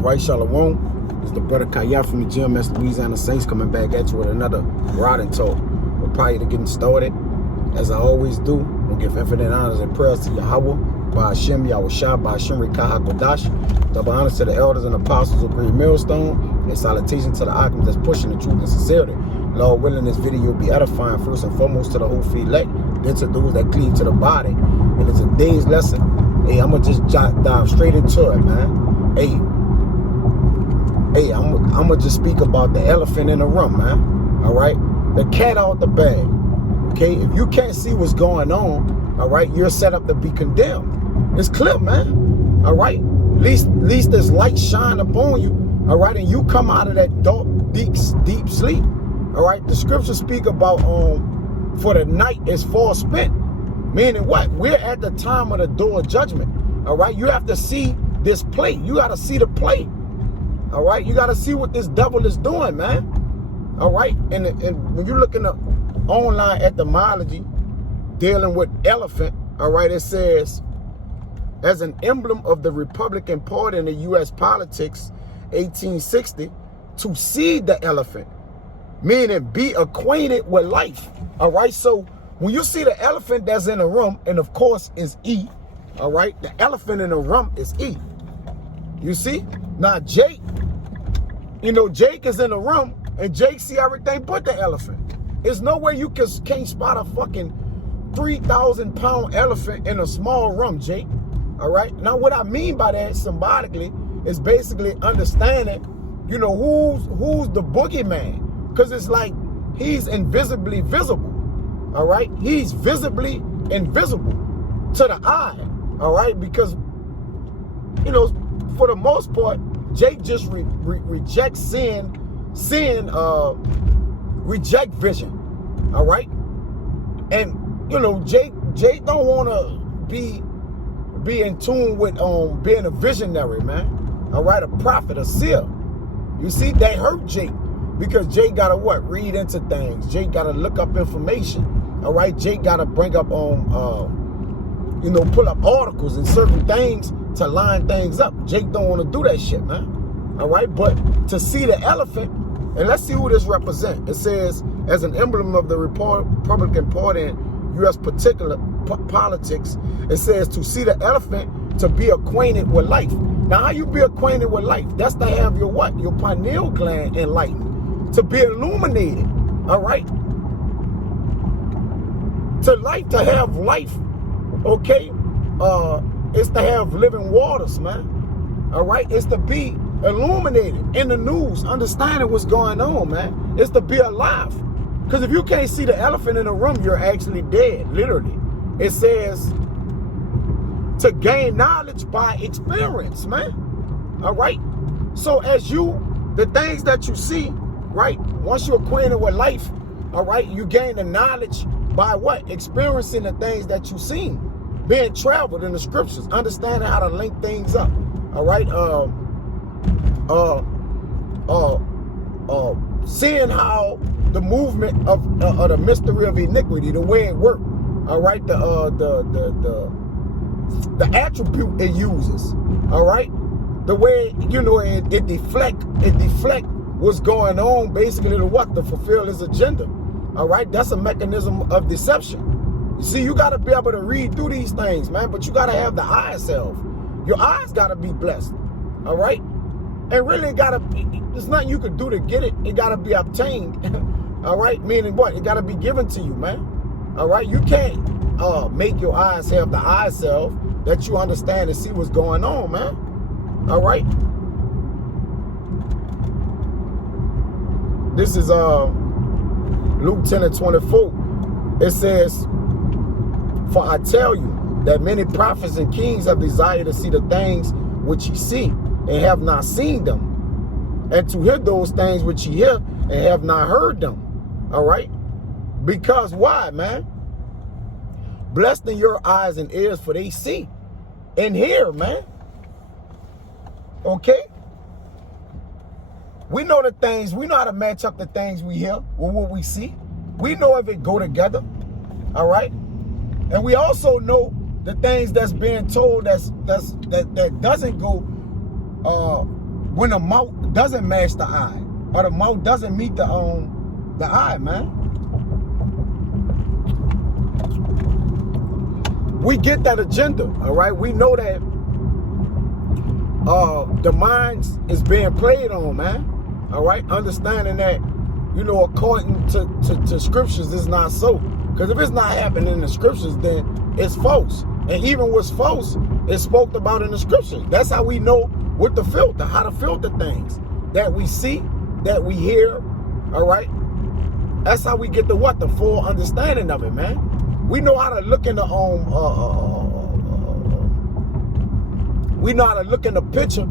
All right, Shalom. It's the brother Kaya from the GMS Louisiana Saints coming back at you with another rod and talk. We're probably getting started, as I always do. We'll give infinite honors and prayers to Yahweh, by Hashem, Yahushua, by Hashem, Rikah HaKodash. Double honors to the elders and apostles of Great Millstone, and salutation to the Akim that's pushing the truth and sincerity. Lord willing, this video will be edifying first and foremost to the whole feet elect, then to those that cleave to the body. And it's a day's lesson. Hey, I'm going to just dive straight into it, man. Hey, I'm going to just speak about the elephant in the room, man. All right? The cat out the bag. Okay? If you can't see what's going on, all right, you're set up to be condemned. It's clear, man. All right? At least there's light shine upon you. All right? And you come out of that dark, deep sleep. All right? The scriptures speak about, for the night is far spent. Meaning what? We're at the time of the door of judgment. All right? You have to see this play. You got to see the play. All right? You got to see what this devil is doing, man. All right? And when you look in the online etymology dealing with elephant, all right, it says, as an emblem of the Republican Party in the U.S. politics, 1860, to see the elephant, meaning be acquainted with life. All right? So when you see the elephant that's in the room, and of course is E, all right? The elephant in the room is E. You see? Now Jake, Jake is in the room, and Jake see everything but the elephant. There's no way you can't spot a fucking 3,000-pound elephant in a small room, Jake. All right? Now what I mean by that symbolically is basically understanding, who's the boogeyman. Because it's like he's invisibly visible. All right? He's visibly invisible to the eye. All right? Because, for the most part, Jake just rejects sin, reject vision. All right? And, Jake don't want to be in tune with being a visionary, man. All right? A prophet, a seer. You see, they hurt Jake. Because Jake got to read into things. Jake got to look up information. All right? Jake got to bring up, pull up articles and certain things to line things up. Jake don't want to do that shit, man. All right? But to see the elephant, and let's see who this represents. It says, as an emblem of the Republican Party in U.S. politics, it says to see the elephant, to be acquainted with life. Now, how you be acquainted with life? That's to have your what? Your pineal gland enlightened. To be illuminated, all right? To have life, okay? It's to have living waters, man. All right? It's to be illuminated in the news, understanding what's going on, man. It's to be alive. Because if you can't see the elephant in the room, you're actually dead, literally. It says to gain knowledge by experience, man. All right? So the things that you see, right? Once you're acquainted with life, all right, you gain the knowledge by what? Experiencing the things that you've seen, being traveled in the scriptures, understanding how to link things up, all right? Seeing how the movement of the mystery of iniquity, the way it worked, all right? The attribute it uses, all right? The way, it deflect what's going on, basically to fulfill his agenda. All right? That's a mechanism of deception. You see, you got to be able to read through these things, man, but you got to have the eye self. Your eyes got to be blessed. All right? And really, there's nothing you could do to get it. It got to be obtained. All right? Meaning what? It got to be given to you, man. All right? You can't make your eyes have the eye self that you understand and see what's going on, man. All right? This is Luke 10:24. It says, for I tell you that many prophets and kings have desired to see the things which ye see and have not seen them, and to hear those things which ye hear and have not heard them. All right? Because why, man? Blessed are your eyes and ears, for they see and hear, man. Okay? We know the things, we know how to match up the things we hear with what we see. We know if it go together, all right? And we also know the things that's being told that doesn't go when the mouth doesn't match the eye, or the mouth doesn't meet the eye, man. We get that agenda, all right? We know that the mind is being played on, man. All right? Understanding that, you know, according to scriptures, it's not so. Because if it's not happening in the scriptures, then it's false. And even what's false is spoken about in the scriptures. That's how we know what to filter, how to filter things that we see, that we hear, all right? That's how we get the what? The full understanding of it, man. We know how to look in the we know how to look in the picture,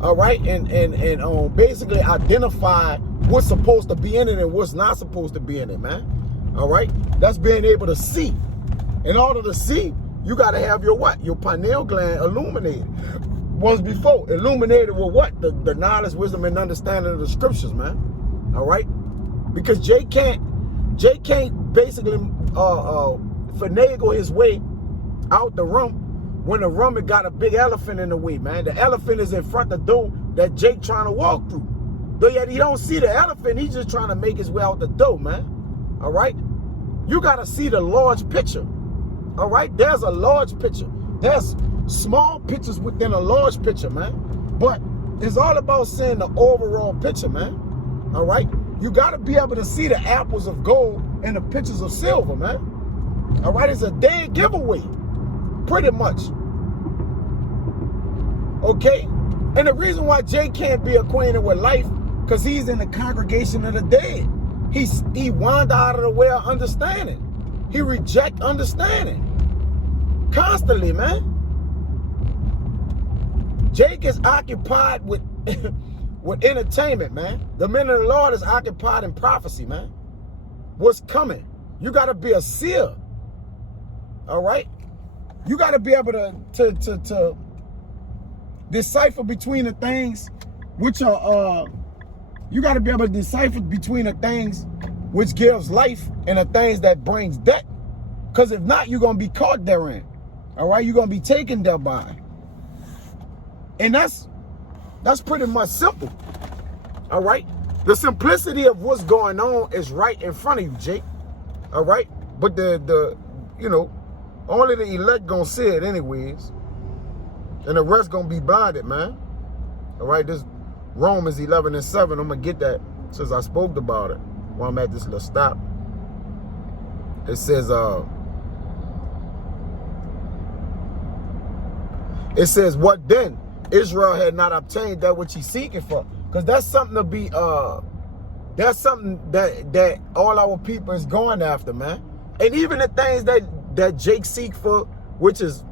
all right, and basically identify what's supposed to be in it and what's not supposed to be in it, man. All right, that's being able to see. In order to see, you got to have your what? Your pineal gland illuminated. Was before illuminated with what? The knowledge, wisdom, and understanding of the scriptures, man. All right, because Jay can't basically finagle his way out the room when the room had got a big elephant in the way, man. The elephant is in front of the door that Jake trying to walk through. But yet he don't see the elephant. He's just trying to make his way out the door, man. All right? You got to see the large picture. All right? There's a large picture. There's small pictures within a large picture, man. But it's all about seeing the overall picture, man. All right? You got to be able to see the apples of gold and the pictures of silver, man. All right? It's a dead giveaway. Pretty much. Okay? And the reason why Jay can't be acquainted with life, because he's in the congregation of the dead. He wandered out of the way of understanding. He reject understanding. Constantly, man. Jake is occupied with with entertainment, man. The man of the Lord is occupied in prophecy, man. What's coming? You got to be a seer. All right? You got to be able to decipher between the things which are, you got to be able to decipher between the things which gives life and the things that brings death. Because if not, you're going to be caught therein. All right? You're going to be taken thereby. And that's pretty much simple. All right? The simplicity of what's going on is right in front of you, Jake. All right? But the you know, only the elect gonna see it anyways. And the rest gonna be blinded, man. All right, this Romans 11:7, I'm gonna get that since I spoke about it while I'm at this little stop. It says, what then? Israel had not obtained that which he's seeking for. Because that's something to be, that's something that all our people is going after, man. And even the things that Jake seek for, which is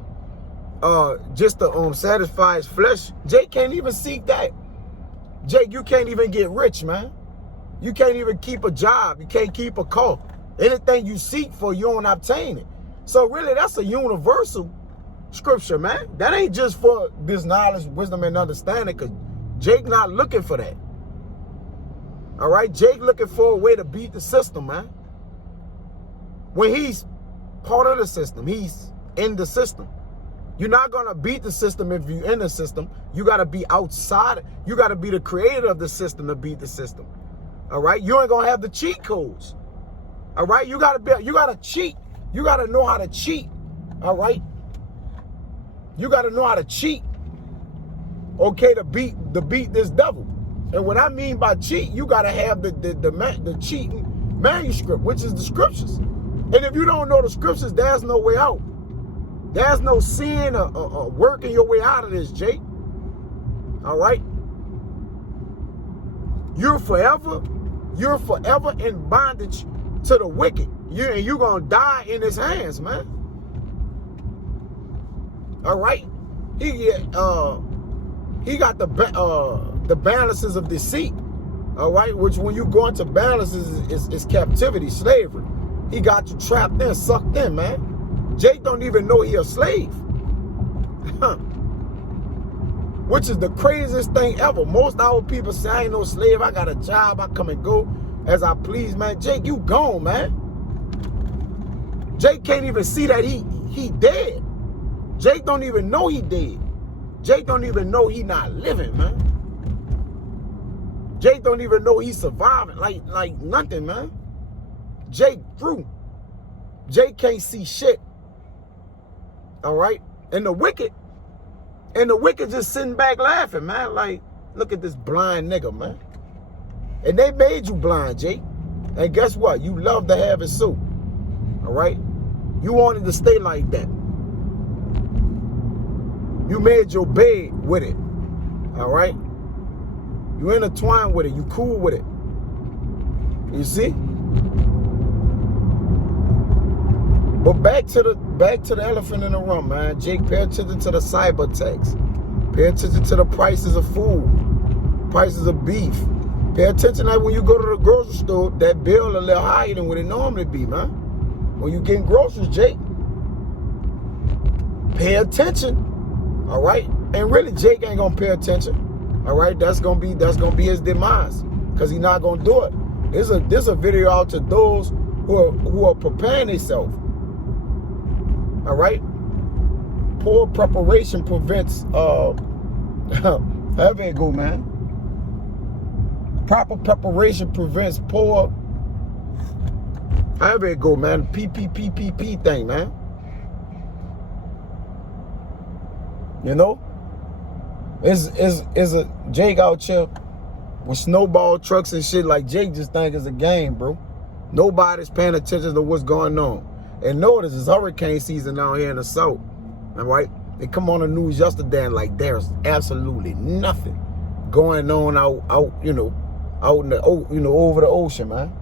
just to satisfy his flesh, Jake can't even seek that. Jake, you can't even get rich, man. You can't even keep a job. You can't keep a car. Anything you seek for, you don't obtain it. So really, that's a universal scripture, man. That ain't just for this knowledge, wisdom, and understanding, because Jake not looking for that. All right? Jake looking for a way to beat the system, man. When he's part of the system, he's in the system. You're not going to beat the system if you're in the system. You got to be outside. You got to be the creator of the system to beat the system. All right? You ain't going to have the cheat codes. All right? You got to cheat. You got to know how to cheat. All right? You got to know how to cheat. Okay, to beat this devil. And what I mean by cheat, you got to have the cheating manuscript, which is the scriptures. And if you don't know the scriptures, there's no way out. There's no sin or working your way out of this, Jake. All right? You're forever in bondage to the wicked. You're going to die in his hands, man. All right? He got the balances of deceit. All right? Which when you go into balances is captivity, slavery. He got you trapped in, sucked in, man. Jake don't even know he a slave. Which is the craziest thing ever. Most of our people say, I ain't no slave. I got a job. I come and go as I please, man. Jake, you gone, man. Jake can't even see that he dead. Jake don't even know he dead. Jake don't even know he not living, man. Jake don't even know he's surviving. Like nothing, man. Jake through. Jake can't see shit. All right? And the wicked just sitting back laughing, man. Like, look at this blind nigga, man. And they made you blind, Jake. And guess what? You love to have it so. All right? You wanted to stay like that. You made your bed with it. All right? You intertwined with it. You cool with it. You see? But back to the elephant in the room, man. Jake, pay attention to the cyber tax. Pay attention to the prices of food, prices of beef. Pay attention that when you go to the grocery store, that bill a little higher than what it normally be, man. When you getting groceries, Jake, pay attention. All right? And really, Jake ain't gonna pay attention. All right? That's gonna be his demise, because he's not gonna do it. There's a video out to those who are preparing themselves. All right? Poor preparation prevents however it go, man. Proper preparation prevents poor, however it go, man. PPPPP thing, man. You know? Is a Jake out here with snowball trucks and shit. Like, Jake just think it's a game, bro. Nobody's paying attention to what's going on. And notice it's hurricane season down here in the south. All right? They come on the news yesterday and like there's absolutely nothing going on out in the over the ocean, man.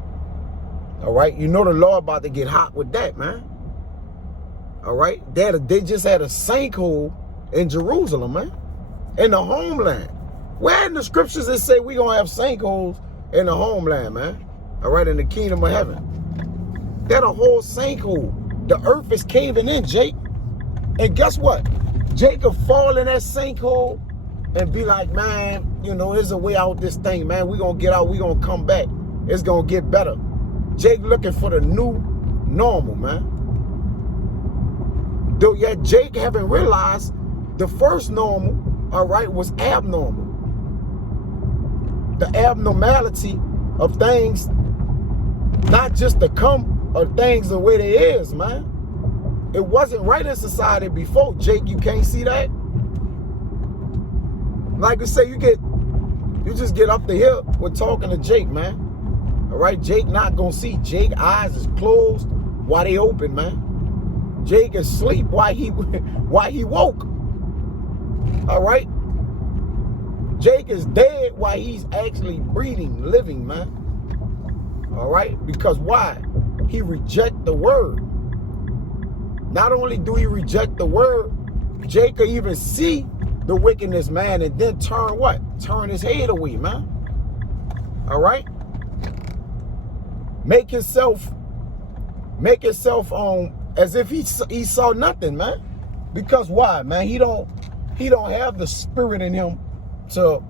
All right? You know the law about to get hot with that, man. All right? They just had a sinkhole in Jerusalem, man. In the homeland. Where in the scriptures it say we gonna have sinkholes in the homeland, man? All right, in the kingdom of heaven. That a whole sinkhole. The earth is caving in, Jake. And guess what? Jake will fall in that sinkhole and be like, man, there's a way out this thing, man. We gonna get out. We gonna come back. It's gonna get better. Jake looking for the new normal, man. Though yet Jake haven't realized the first normal, all right, was abnormal. The abnormality of things, not just to come, or things the way they is, man. It wasn't right in society before, Jake. You can't see that. Like I say, you just get up the hill with talking to Jake, man. All right, Jake not gonna see. Jake eyes is closed while they open, man. Jake is asleep while he woke. All right. Jake is dead while he's actually breathing, living, man. All right? Because why? He reject the word. Not only do he reject the word, Jake could even see the wickedness, man, and then turn what? Turn his head away, man. All right? Make himself as if he saw nothing, man. Because why, man? He don't have the spirit in him to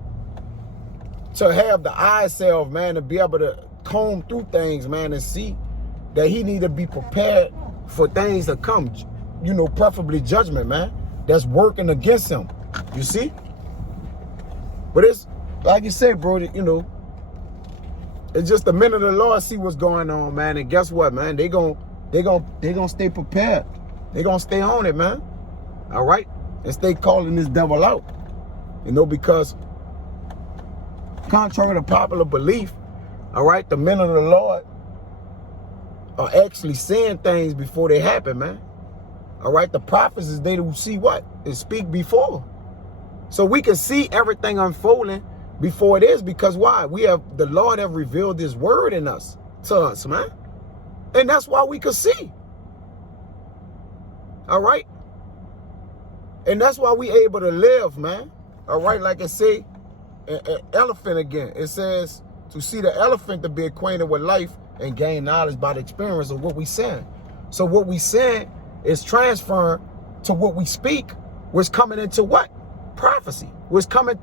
have the eye salve, man, to be able to comb through things, man, and see that he need to be prepared for things to come, preferably judgment, man, that's working against him. You see? But it's like you said, bro, it's just the men of the Lord see what's going on, man, and guess what, man? They gonna stay prepared. They gonna stay on it, man. All right? And stay calling this devil out. Because contrary to popular belief, all right, the men of the Lord are actually saying things before they happen, man. All right, the prophets is they who see what? They speak before. So we can see everything unfolding before it is, because why? The Lord have revealed his word in us, to us, man. And that's why we can see. All right? And that's why we able to live, man. All right, like I say, an elephant again. It says to see the elephant to be acquainted with life and gain knowledge by the experience of what we saying. So what we saying is transferring to what we speak, which coming into what? Prophecy. Which coming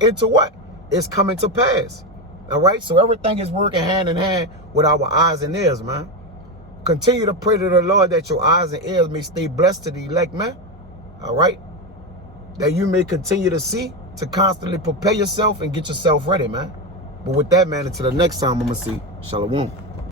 into what? It's coming to pass. All right, so everything is working hand in hand with our eyes and ears, man. Continue to pray to the Lord that your eyes and ears may stay blessed to the elect, man. All right, that you may continue to see, to constantly prepare yourself and get yourself ready, man. But with that, man, until the next time, I'm going to see. Shalom.